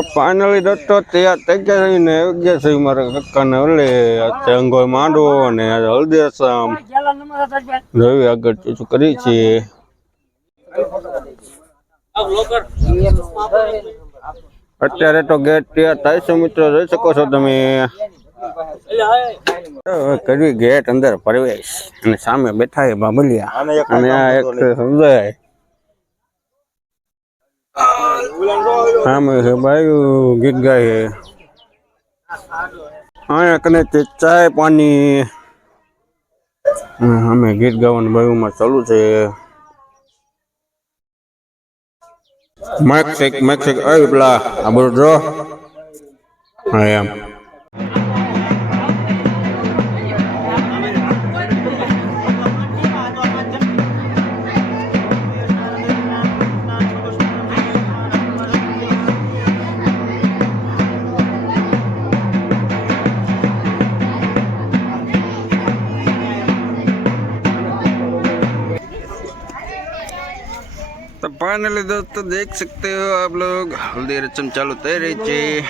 તો ફાઇનલી દોસ્તો તૈયાર થઈ ગયા ને આવી ગયા છે મારા કાકાને ઓલે અંગોય માંડવો અને હળદી રસમ રવિ આગળ શું કરી છે અત્યારે તો ગેટ તૈયાર થાય છે મિત્રો જોઈ શકો છો તમે કરી ગેટ અંદર પ્રવેશ અને સામે બેઠા છે બાબલિયા અને આ એક સમજાય સામે છે બાયું ગીત ગાય અહીંયા કને ચાય પાણી અમે ગીત ગાવાનું બાયુમાં ચાલુ છે મેક્સિક આવી પેલા આ બધું જો હા એમ तो फाइनली दोस्तों देख सकते हो आप लोग हल्दी रस्म चालू तय रही थी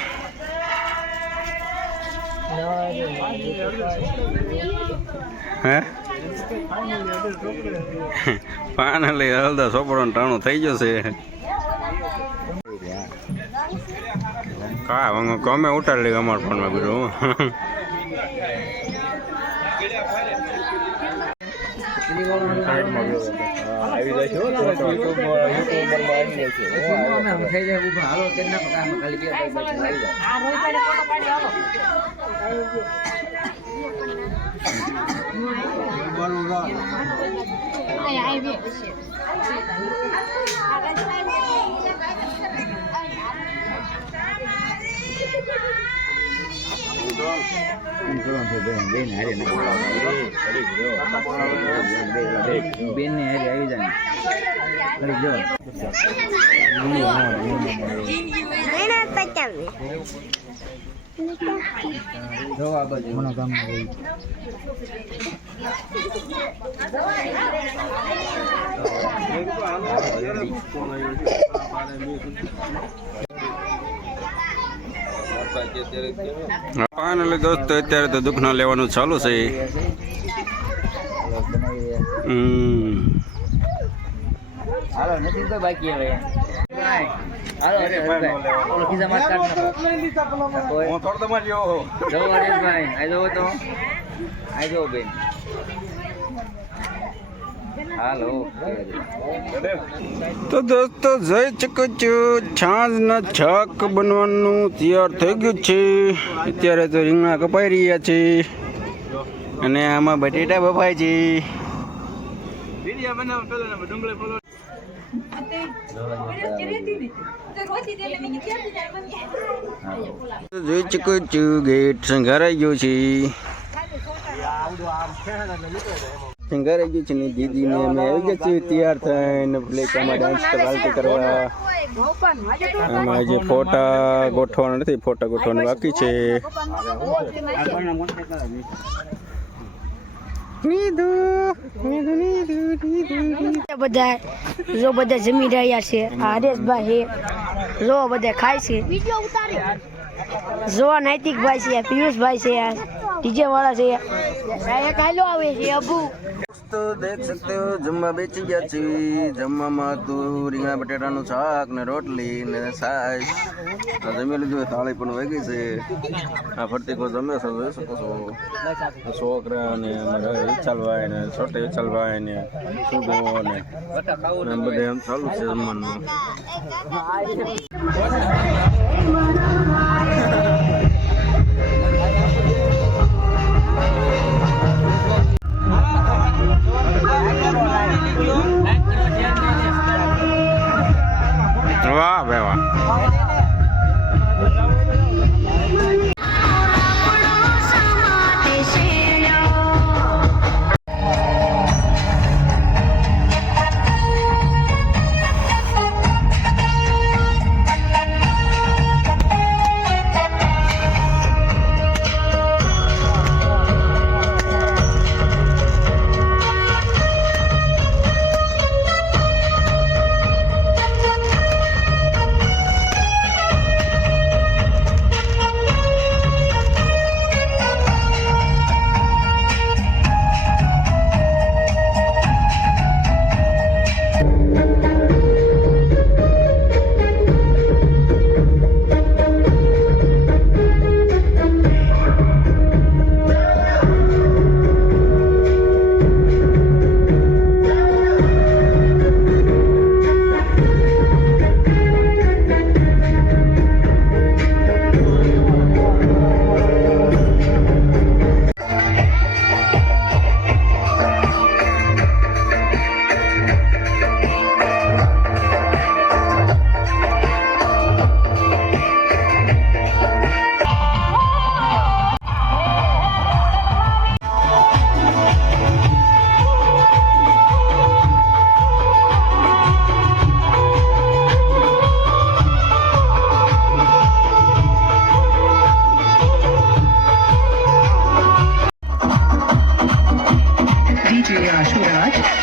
फाइनली हल्दा सोपड़ो टाणो थई जशे का गमे उठाड़ी ली अमर फोन में बीजू बेन ने આવી જાય જો આ બાજુ મને ગામ फाइनली दोस्तों अत्यारे तो दुखना लेवानुं चालू छे हालो नथी कोई बाकी हवे हालो अरे ओलो खीसा मार काट नाखो હું થોડ તમાર્યો જો હરેશભાઈ આ જો તો આ જો બેન હાલો તો દોસ્તો જઈ ચકો છો છાંજ ના છાક બનવાનું તૈયાર થઈ ગયું છે અત્યારે તો રીંગણા કપાઈ રહ્યા છે અને આમાં બટેટા બફાય છે વિડિયો બનાવ પેલો ને ડુંગળી ફોલો જોઈ ચકો છો ગેટ સંઘારાઈ ગયો છે સંઘારાઈ ગયું છે ને દીદી ને અમે આવી ગયા છીએ તૈયાર થઈને પ્લેટામાં ડાન્સ કરવા આમાં જે ફોટા ગોઠવાના નથી ફોટા ગોઠવાના બાકી છે બધા જમી રહ્યા છે હરેશભાઈ જો બધા ખાય છે જો નૈતિકભાઈ છે પિયુષભાઈ છે ડીજે વાળા છે કાયલો આવે છે અબુ तो देख सकते हो जम्मा बेची गया छी जम्मा में तो રીંગણા બટેટાનું શાક ને રોટલી ને છાશ આ જમી લીધું થાળી પણ વાગી છે આ ફરતી કો જમે છો જોઈ શકો છો છોકરા ને અમારા વિચાલવાય ને છોટે વિચાલવાય ને સુગો ને બધે એમ ચાલુ છે જમવાનું વાહ ભાઈ વાહ DJ Ashuraj.